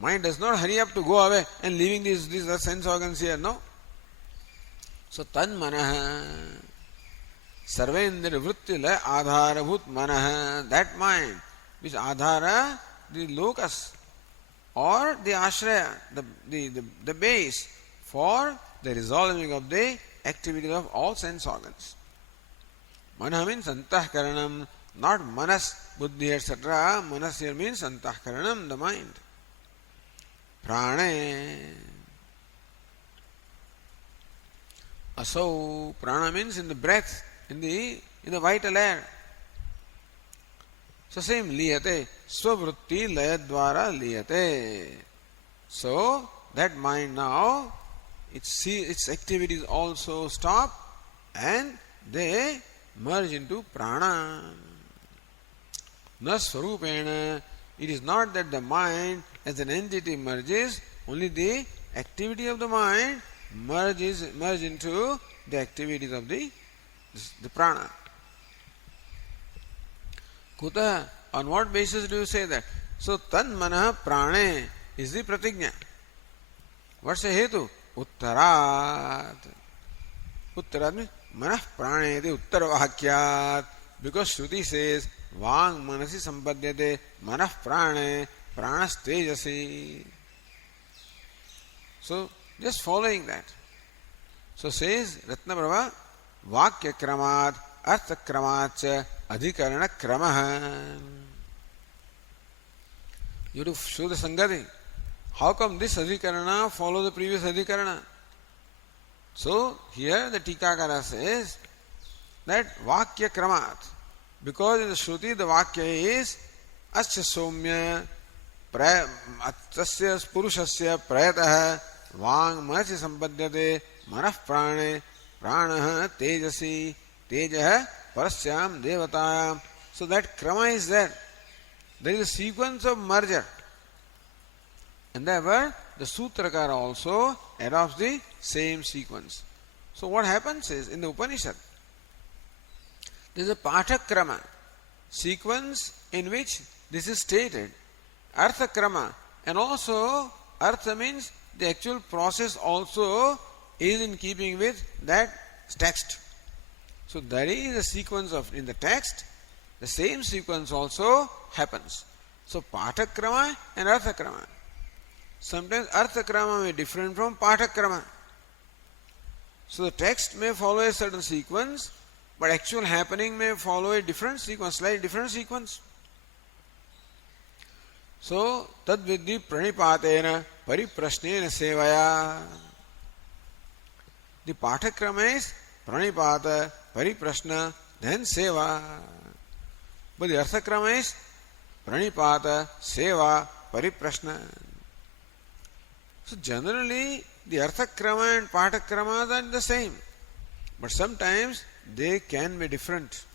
Mind does not hurry up to go away and leaving these sense organs here, no. So tan manaha sarvendra vrittila adhara bhut manaha, that mind which adhara, the locus or the ashraya, the base for the resolving of the activities of all sense organs. Manah means antahkaranam, not manas, buddhi, etc. Manas here means antahkaranam, the mind. Prane. Asau, prana means in the breath, in the vital air. So same, liyate, svavrutti layadvara liyate. So that mind now, its activities also stop and they merge into prana. Na swarupena, it is not that the mind as an entity merges, only the activity of the mind merge into the activities of the prana. Kuta, on what basis do you say that? So tan manah prane is the pratigna. What's the hetu? Uttarat. Uttarat means manah prane iti uttaravakyat. Because Shruti says Vang manasi sampadyate manah prane pranas tejasi. So just following that. So says Ratnaprabha, Vakya kramat, Artha kramat, adhikarana kramaha. You have to show the sangati. How come this adhikarana follows the previous adhikarana? So here the Tikakara says that vakya kramat, because in the Shruti the vakya is asya somya tasya purushasya prayatah vang manasi sampadhyate manah prane pranah tejasi tejah parasyam devatayam. So that krama is there. There is a sequence of merger. And therefore, the Sutrakara also adopts the same sequence. So what happens is, in the Upanishad, there is a Pathakrama, sequence in which this is stated, Arthakrama, and also Artha means the actual process also is in keeping with that text. So there is a sequence of, in the text, the same sequence also happens. So Pathakrama and Arthakrama. Sometimes Arthakrama may be different from Pathakrama. So the text may follow a certain sequence, but actual happening may follow a different sequence, slightly different sequence. So, tad vidhi pranipatena pariprashnena sevaya. The Pathakrama is pranipata, pariprashna, then seva. But the Arthakrama is pranipata, seva, pariprashna. So generally, the Arthakrama and Pathakrama are the same. But sometimes they can be different.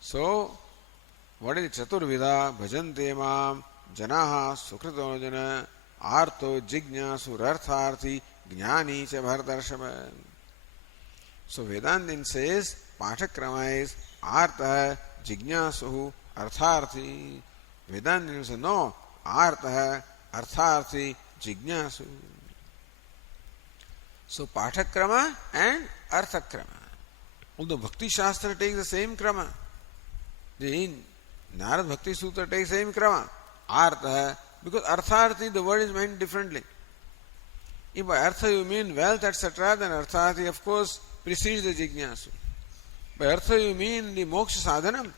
So, what is Chaturvida bhajante mam janaha sukritojana arto jignasu rartharthi jnani cha bhartarshava. So Vedanta says Pathakrama is artha jignasu artharthi. Vedanta says no, artha artharthi jignasu. So Pathakrama and Arthakrama. Although Bhakti Shastra takes the same krama, the Narad Bhakti Sutra takes the same krama, Artha, because Artharthi the word is meant differently. If by Artha you mean wealth, etc., then Artharthi of course precedes the Jignasu. By Artha you mean the moksha sadhanam.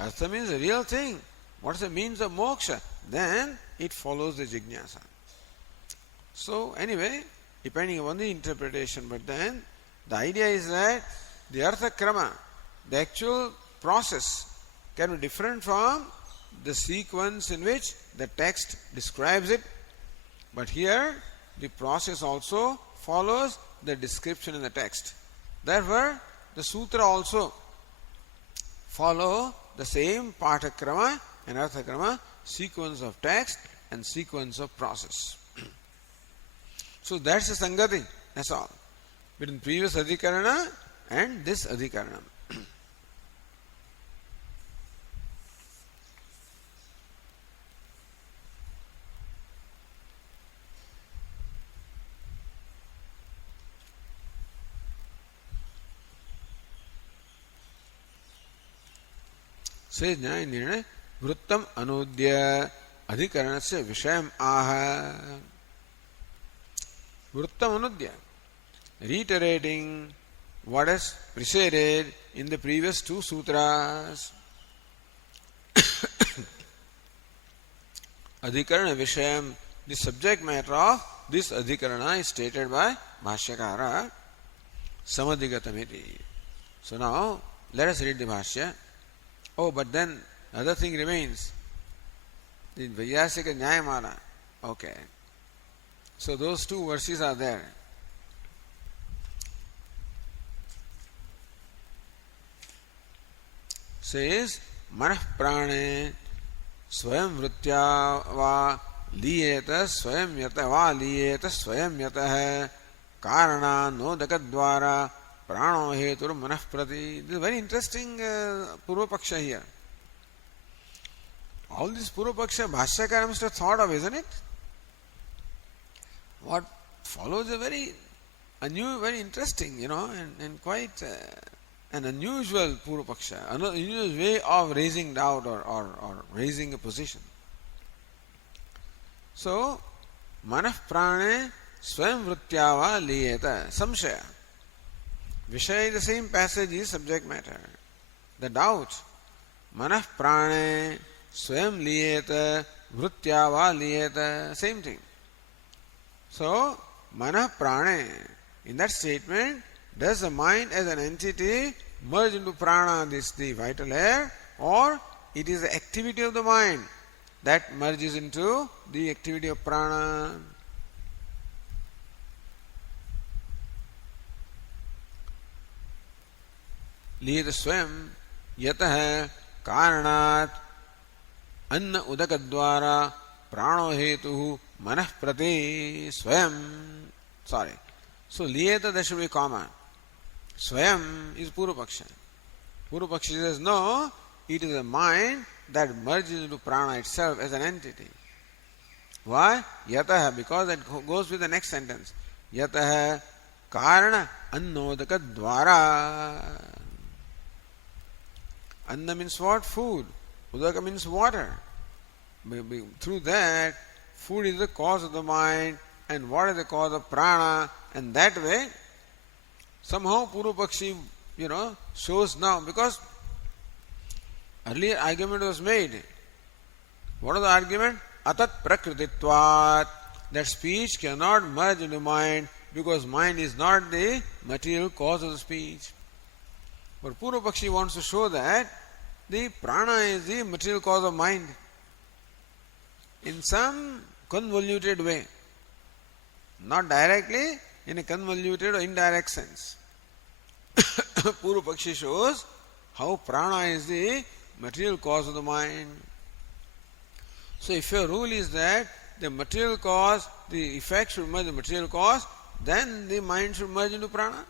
Artha means the real thing. What is the means of moksha? Then it follows the Jignasa. So anyway, depending upon the interpretation, but then the idea is that the Artha Krama, the actual process, can be different from the sequence in which the text describes it. But here, the process also follows the description in the text. Therefore, the sutra also follow the same Pathakrama and Arthakrama, sequence of text and sequence of process. So that's the Sangati, that's all. Between previous Adhikarana and this Adhikarana. Says Nyaya Nirnay, Vrittam Anudya Adhikaranasya Vishayam Aha. Vrittam Anudya, reiterating what has preceded in the previous two sutras. Adhikarana Vishayam, the subject matter of this Adhikarana is stated by Bhashyakara Samadhigatamiti. So now, let us read the Bhashya. Oh, but then another thing remains. The Vaiyasika Nyayamala. Okay. So those two verses are there. Says, Manah Prane Swayam Vritya Va Liyeta Swayam Yata Va Liyeta Swayam Yata Hai Karana Nodakadvara Prano Hetur Manah Prati. This is a very interesting Purva Paksha here. All this Purva Paksha Bhashyakara must have thought of, isn't it? What follows a very interesting, and quite an unusual Purva Paksha, an unusual way of raising doubt or raising a position. So, Manah Prane Swayam Vrityava Liyeta Samshaya. Vishaya is the same passage is subject matter. The doubt. Manah prane swayam liyeta vruttya va liyeta. Same thing. So, manah prane. In that statement, does the mind as an entity merge into prana, this the vital air, or it is the activity of the mind that merges into the activity of prana? लिहित स्वयं यतः कारणात् अन्न उदक द्वारा प्राणो हेतु मनः प्रति स्वयं. Sorry. So liyeta there should be comma. Swayam is Purvapaksha. Purvapaksha says no, it is the mind that merges into prana itself as an entity. Why? Yataha, because it goes with the next sentence. Yataha karana annodaka dvara. Anna means what? Food. Udaka means water. Through that, food is the cause of the mind and water is the cause of prana, and that way somehow Purvapakshi, shows now, because earlier argument was made. What is the argument? Atat prakrititvat. That speech cannot merge into mind because mind is not the material cause of the speech. But Purvapakshi wants to show that the prana is the material cause of mind in some convoluted way. Not directly, in a convoluted or indirect sense. Purvapakshi shows how prana is the material cause of the mind. So if your rule is that the material cause, the effect should merge the material cause, then the mind should merge into prana.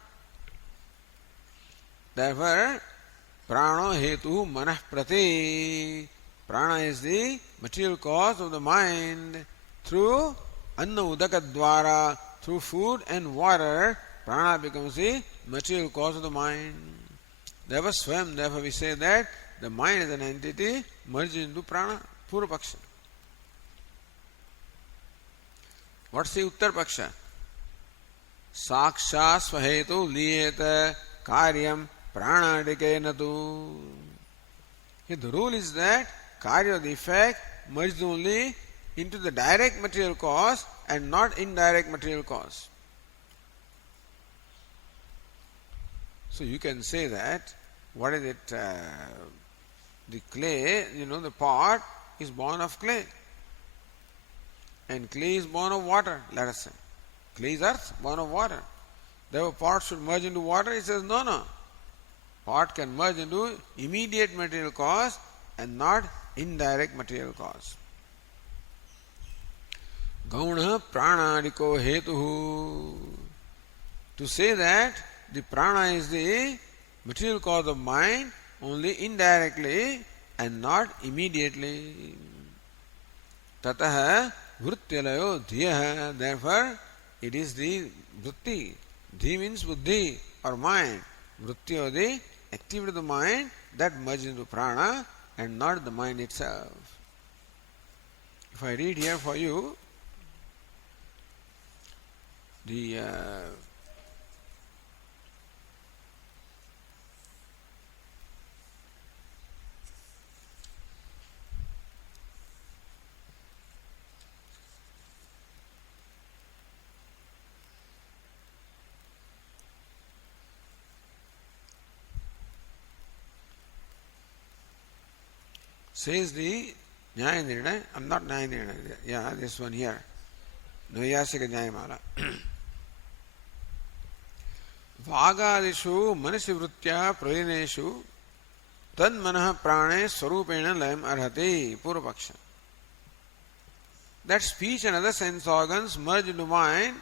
Therefore, prano hetu manah prati. Prana is the material cause of the mind. Through anna udaka dvara, through food and water, prana becomes the material cause of the mind. Therefore, swam, therefore we say that the mind as an entity merges into prana. Purvapaksha. What's the Uttar Paksha? Saksha swahetu liyeta karyam pranadikena tu. The rule is that karya, the effect, merges only into the direct material cause and not indirect material cause. So you can say that, what is it? The clay, the pot is born of clay. And clay is born of water, let us say. Clay is earth, born of water. Therefore, pot should merge into water. He says, no. Pot can merge into immediate material cause and not indirect material cause. Gauna pranadiko hetuhu. To say that the prana is the material cause of mind only indirectly and not immediately. Tataha vrutyalayo dhiyaha. Therefore, it is the vritti. Dhi means buddhi or mind. Vritti or the activity of the mind that merges into prana and not the mind itself. If I read here for you, the says the Nyaya Nirnaya, I'm not Nyaya Nirnaya, yeah, this one here, Nayasika Nyayamala. Vagadishu manasi vruttya pralineshu tad manah prane swarupena layam arhati. Purvapaksha. That speech and other sense organs merge into mind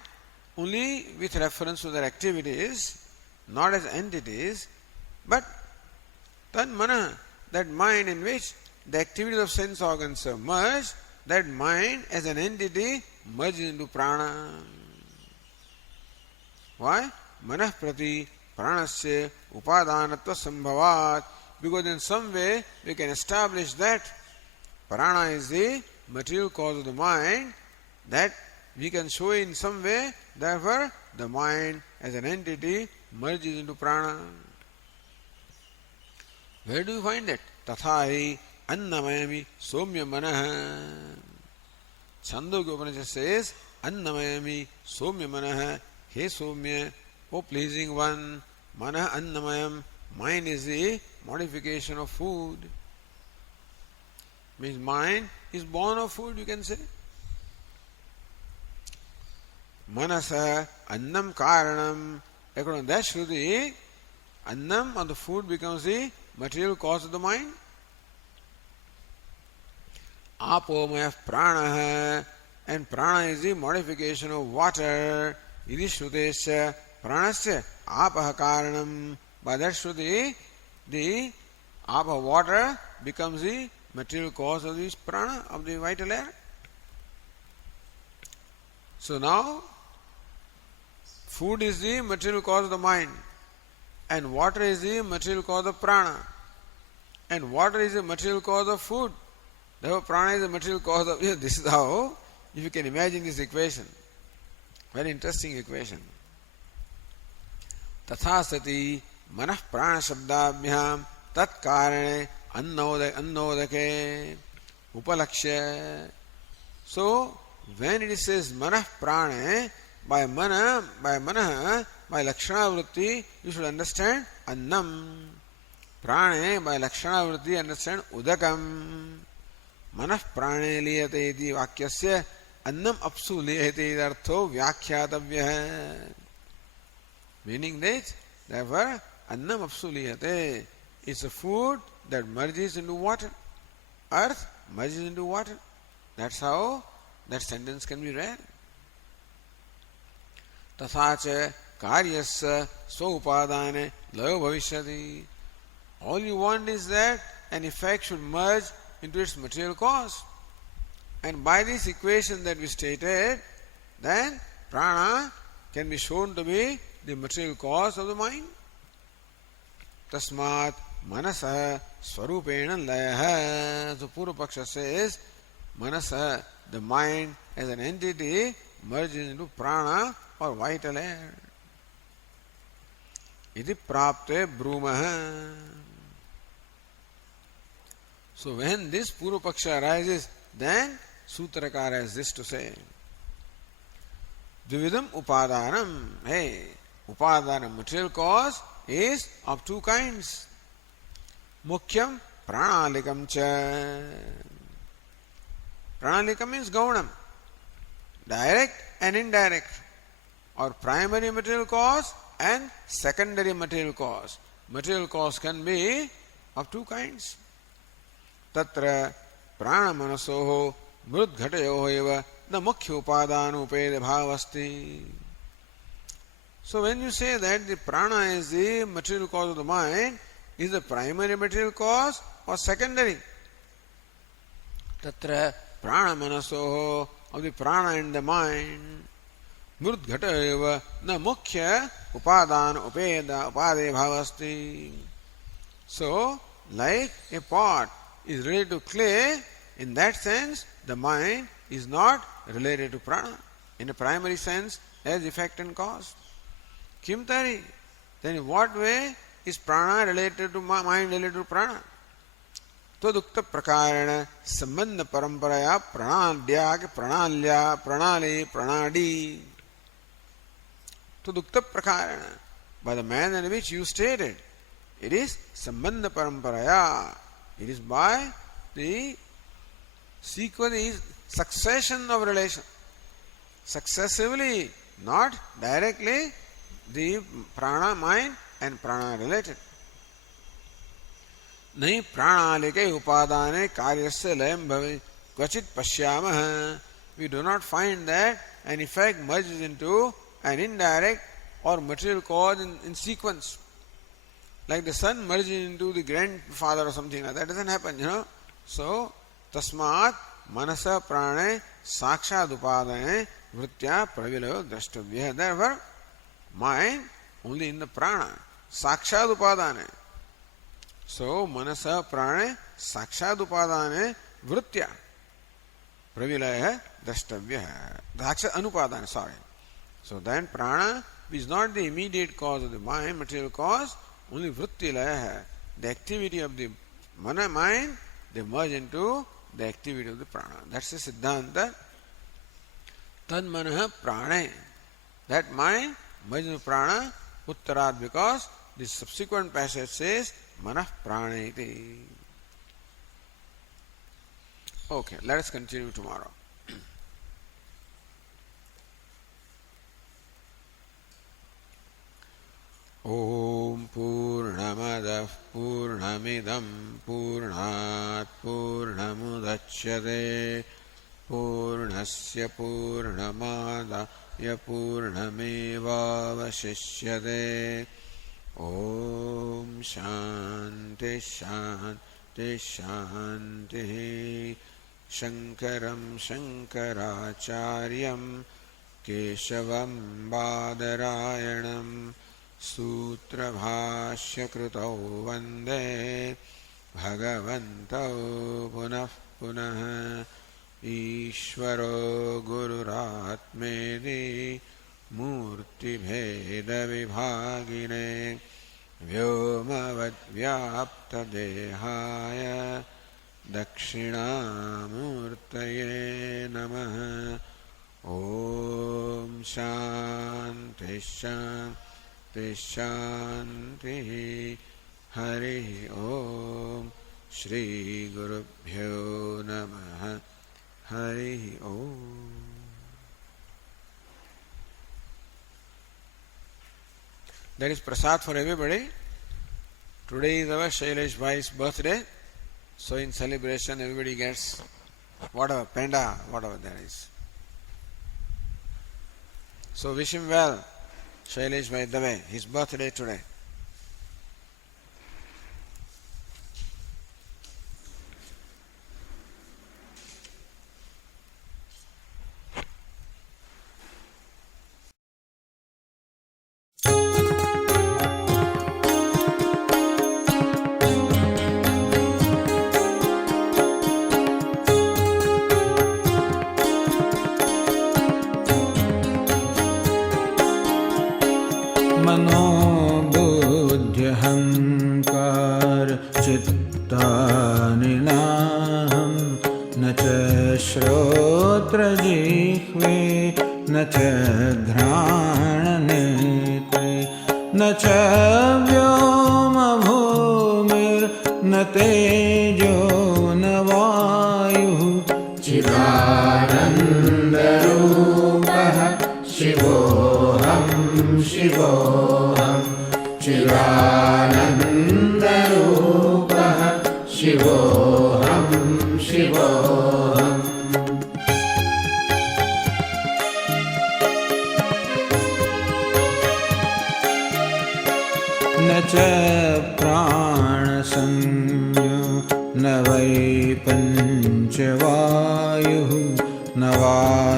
only with reference to their activities, not as entities, but tad manah, that mind in which the activities of sense organs are merged, that mind as an entity merges into prana. Why? Manah prati pranasya upadanatva sambhavat. Because in some way we can establish that prana is the material cause of the mind, that we can show in some way, therefore the mind as an entity merges into prana. Where do you find that? Tathahi annamayami somya manaha. Chhandogya Upanishad says, annamayami somya manaha. He somya, O pleasing one, mana annamayam. Mind is the modification of food. Means mind is born of food, you can say. Manasa annam karanam. According to that Shruti, annam or the food becomes the material cause of the mind. Apomaya prana, and prana is the modification of water. Idi Shrutesya pranasya apaha karanam. By that Shruti, the apa water becomes the material cause of this prana, of the vital air. So now, food is the material cause of the mind, and water is the material cause of prana, and water is the material cause of food. Therefore, prana is the material cause of. This is how, if you can imagine this equation, very interesting equation. Tatha sati manah prana shabdabhyam tat karane annodake upalakshya. So, when it says manah prana, by mana, by lakshana vritti, you should understand annam. Prane, by lakshana vritti, understand udakam. Manah prane liyate iti vakyasya annam apsu liyate iti artho vyakhyatavya. Meaning that, therefore, annam apsu liyate is a food that merges into water. Earth merges into water. That's how that sentence can be read. Tathacha karyasya swaupadane layo bhavishyati. All you want is that an effect should merge into its material cause. And by this equation that we stated, then prana can be shown to be the material cause of the mind. Tasmat manasa swarupena layaha. So Purva Paksha says, manasa, the mind as an entity, merges into prana or vital air. Iti prapte brumaha. So when this Purva Paksha arises, then Sutrakara has this to say. Dvividam upadanam. Hey, upadanam, material cause, is of two kinds. Mukhyam pranalikam cha. Pranalika means gaunam, direct and indirect, or primary material cause and secondary material cause. Material cause can be of two kinds. Tatra prana manasoho mrudghatayoho eva na mukhya upadana upeda bhavasti. So when you say that the prana is the material cause of the mind, is the primary material cause or secondary? Tatra prana manasoho, of the prana in the mind, mrudghatayoho na mukhya upadana upeda upade bhavasti. So, like a pot is related to clay, in that sense, the mind is not related to prana. In a primary sense, as effect and cause. Kim tari? Then in what way is prana related to mind related to prana? Tadukta prakarana sambandha paramparaya pranadya pranalya pranali pranadi. Tadukta prakarana, by the manner in which you stated, it is sambandha paramparaya. It is by the sequence, is succession of relation. Successively, not directly, the prana mind and prana related. Nahi pranalike upadane karyasya layam bhavi kvachit pashyamaha. We do not find that an effect merges into an indirect or material cause in sequence. Like the son merging into the grandfather or something like that. Doesn't happen, So, tasmat manasa prane sakshad upadane vritya pravilayo drashtavya. Therefore, mind only in the prana. Sakshad upadane. So, manasa prane sakshad upadane vritya pravilaya drashtavya. Sakshad anupadane, sorry. So then prana which is not the immediate cause of the mind, material cause, only vritti laya hai. The activity of the mind, they merge into the activity of the prana. That's the Siddhanta. Tad manaha prane. That mind merges into prana, uttarat, because the subsequent passage says manah praneti. Okay, let us continue tomorrow. Om Purnamadah Purnamidam Purnat Purnamudachyate Purnasya Purnamadaya Purnamevavashishyate. Om Shanti Shanti Shanti. Shankaram Shankaracharyam Keshavam Badarayanam Sutra Bhashya Krutau Vande Bhagavantau Punah Punah Ishvaro Gururatmedi Murti Bheda Vibhagine Vyomavad Vyapta Dehaya Dakshinamurtaye Namaha. Om Shanti Shanti Shanti. Hari Om. Shri Gurubhyo Namaha. Hari Om. There is prasad for everybody. Today is our Shailesh Bhai's birthday. So in celebration everybody gets whatever, panda, whatever there is. So wish him well, Shailesh Bhai Dave, his birthday today.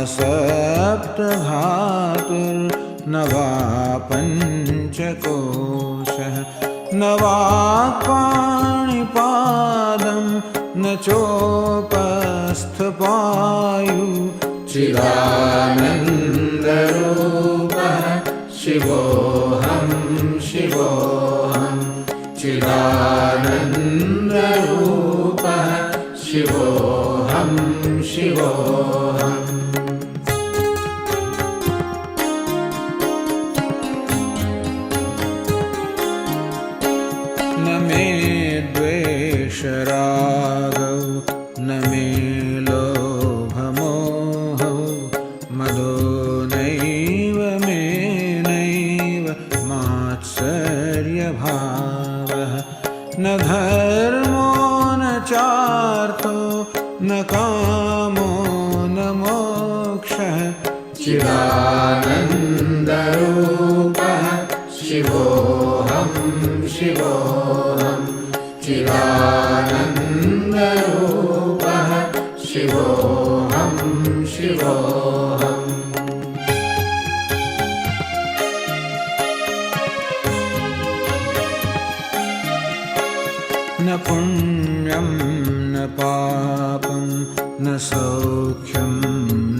Sept nava panchakosha nava panipadam nachopasthapayu chidanandarupa shivoham shivoham chidanandarupa shivoham shivoham. Ragau name lobhamoho madho naiva me naiva matsarya bhava na dharmo na chartho na kamo na moksha chidanandarupa shivoham shivoham chidanandarupa shivoham shivoham. Na punyam na papam na saukhyam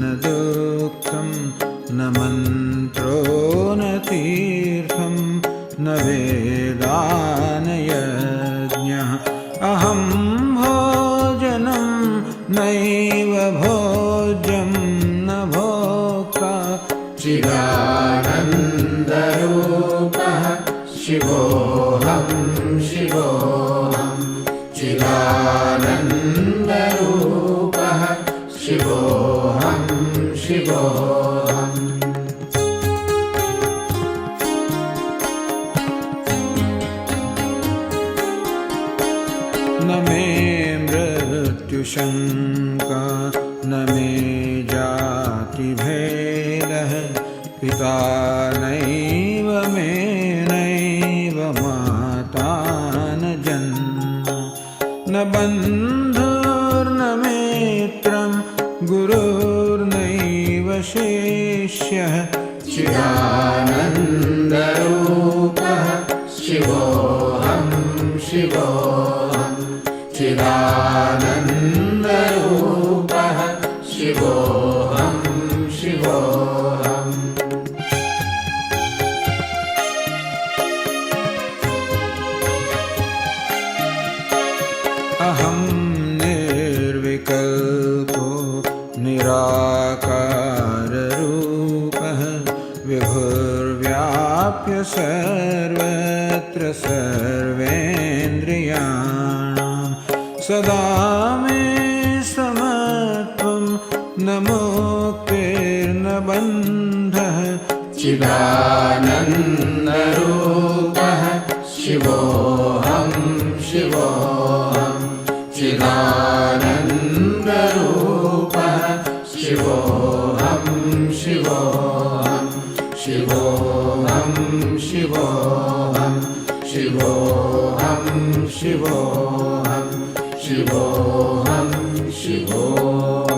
na dukkham na mantro na तीर्थं न वेदा न यज्ञः अहं भोजनं नैव भोज्यं न भोक्ता चिदानन्दरूपः शिवोऽहं शिवोऽहं चिदानन्दरूपः शिवोऽहं शिवोऽहम् न मे मृत्युशङ्का न मे जातिभेदः पिता नैव मे नैव माता न जन्म न बन्धुर्न मित्रं गुरुर्नैव शिष्यः चिदानन्दरूपः शिवोऽहं शिवोऽहं चिदानन्दरूपः शिवोऽहं शिवोऽहम् अहं निर्विकल्पो निराकाररूपः विभुर्व्याप्य सर्वत्र सर्वेन्द्रियाणां सदा मे समत्वं न मुक्तिर्न बन्धः चिदानन्दरूपः शिवोऽहं शिवोऽहं चिदानन्दरूपः शिवोऽहं शिवोऽहं शिवोऽहं शिवोऽहं शिवोऽहं शिवोऽहं शिवोऽहं शिवोऽहम्